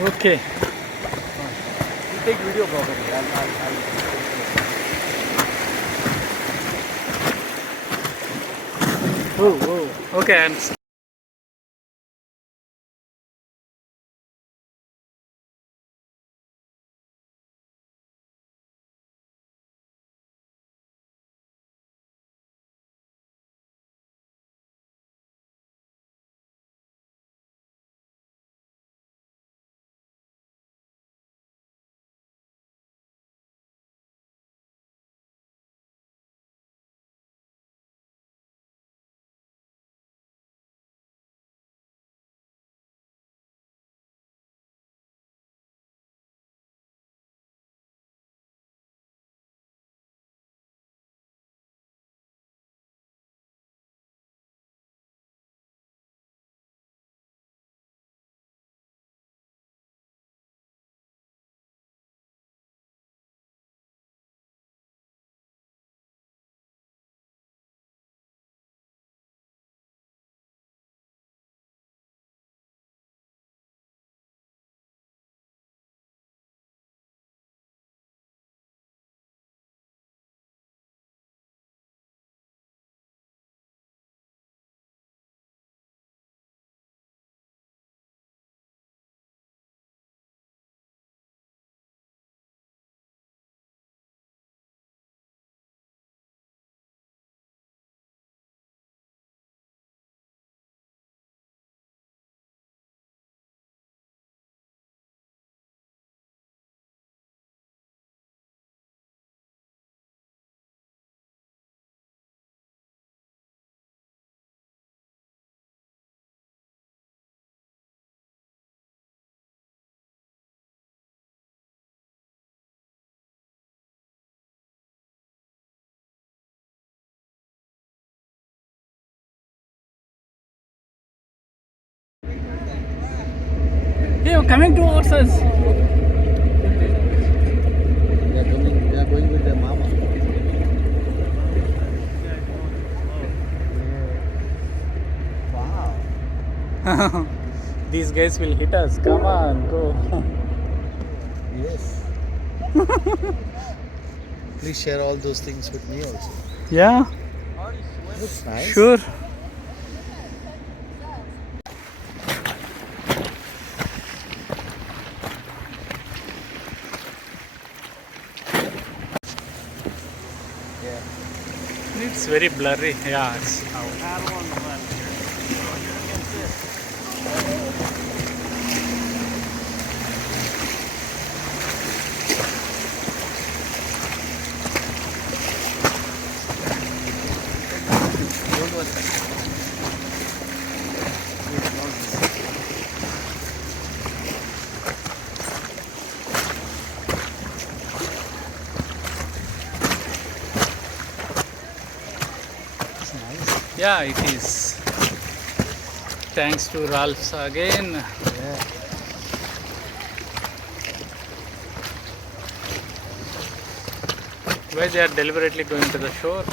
Okay. You take video properly. Oh. Okay. And you're coming towards us. They are going with their mama. Wow. These guys will hit us. Come on, go. Yes. Please share all those things with me also. Yeah. That's nice. Sure. Yeah. It's very blurry. Yeah. It's Paddle on the left here. Don't want that. yeah, it is. Thanks to Ralph's again. Yeah. Why they are deliberately going to the shore?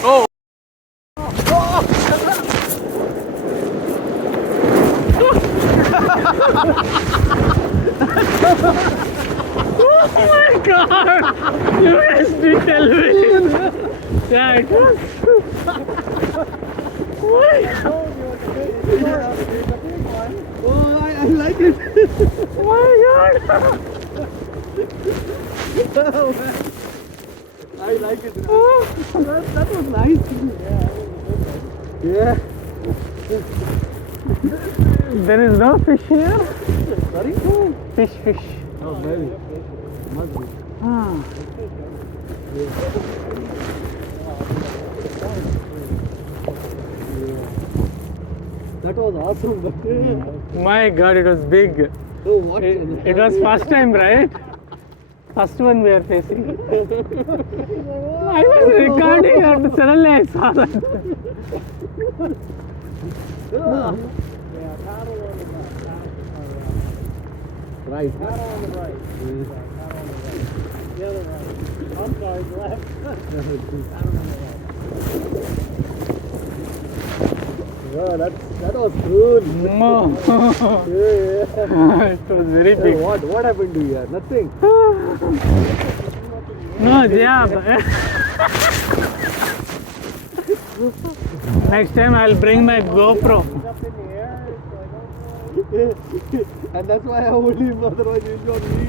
Oh! Oh my god! You guys did tell me! Yeah, it was. Oh my god! Oh, I like it. Oh my god! Oh, man. I like it. That was nice. Yeah. There is no fish here? Sorry? Fish. Oh, maybe. Must be. Ah. That was awesome. My god, it was big. So what? It was first time, right? First one we are facing. I was recording and suddenly I saw that. Right. Paddle on the right. Paddle on the right. The other right. I'm sorry, left. Paddle on the right. Yeah, that was cool. No. Yeah. It was very Hey, big. what happened to you? Nothing. No, yeah. Next time I'll bring my GoPro. He's up in the air. It's like, oh. And that's why I hold him, otherwise he'll be on me.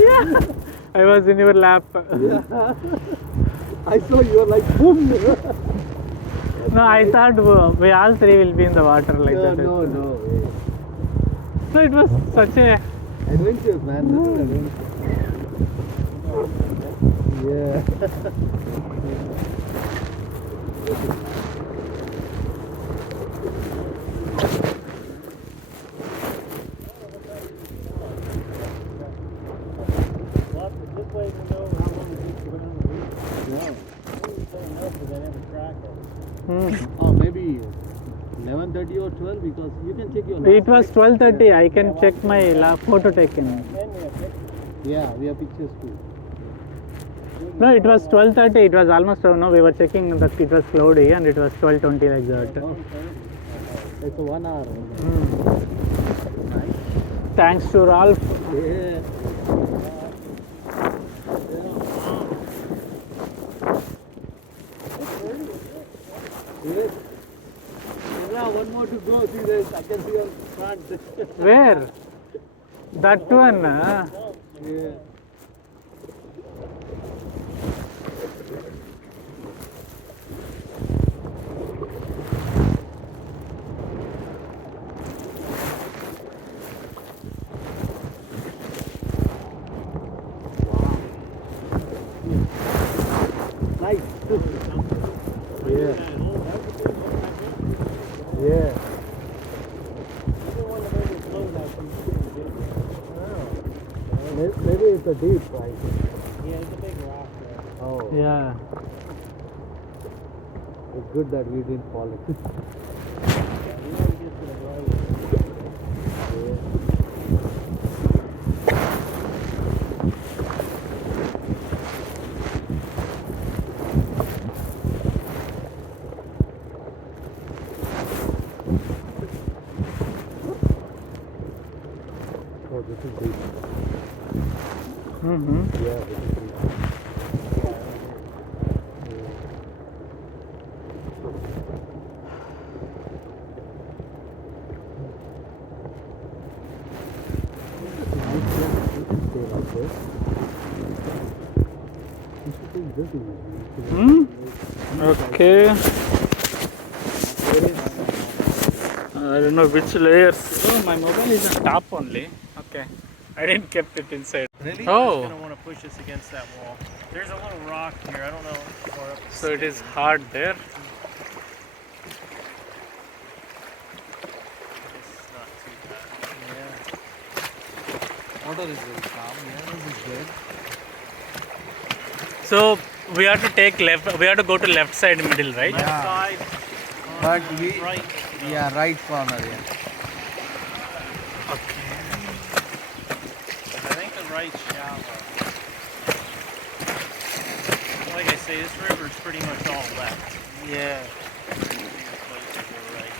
Yeah. I was in your lap. Yeah. I saw you were like boom. No, I thought we all three will be in the water like No, that. no. So it was such a. Adventures, man. This is adventure. Yeah. Well, this way we know how long it takes to go down the beach. Yeah. Maybe say enough because I never track it. Oh, maybe 11:30 or 12 because you can check your. It was 12:30. I can check my photo taken. Send me a picture. Yeah, we have pictures too. No, it was 12:30. It was almost no. We were checking that it was cloudy and it was 12:20 like that. It's a 1 hour. Thanks to Ralph. Yeah. Yes. Yeah, one more to go. See this? I can see your front. Where? That one. Yeah. Nice. Yeah. Yeah. Maybe it's a deep, right? Yeah, it's a big rock there. Oh. Yeah. It's good that we didn't fall in. Yeah, we want to get to the right. Oh, this is deep. Mm-hmm. Yeah, this is deep. Okay. I don't know which layers. Oh, my mobile is on top only. Okay. I didn't kept it inside. Really? Oh. It's going to want to push us against that wall. There's a little rock here. I don't know how far up it's So it is sitting. hard there. It's not too bad. Water is very calm. Yeah, this is good. So we have to take left. We have to go to left side middle, right? Left Yeah. side, But we, right. yeah, right corner. Yeah. Okay. I think the right's shallow. Like I say, this river's pretty much all left. Yeah. This place to go right.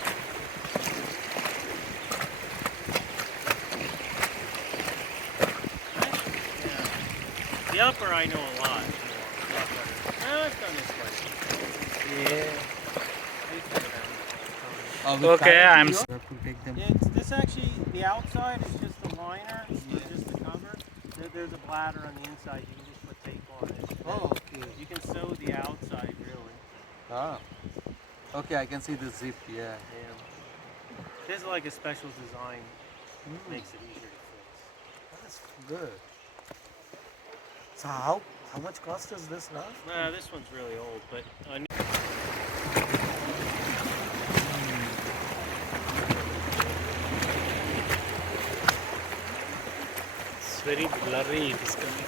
Yeah. The upper I know a lot more. A lot better. I've done this place. Yeah. I used to go down this. Okay, I'm. You have to take them. It's this actually, the outside is just a liner, or just the cover. There's a bladder on the inside. You can just put tape on it. Oh, okay. You can sew the outside really. Ah. Okay, I can see the zip. Yeah. Yeah. There's like a special design. Makes it easier to fix. That's good. So how much cost is this raft? This one's really old, but It's very blurry. It is coming.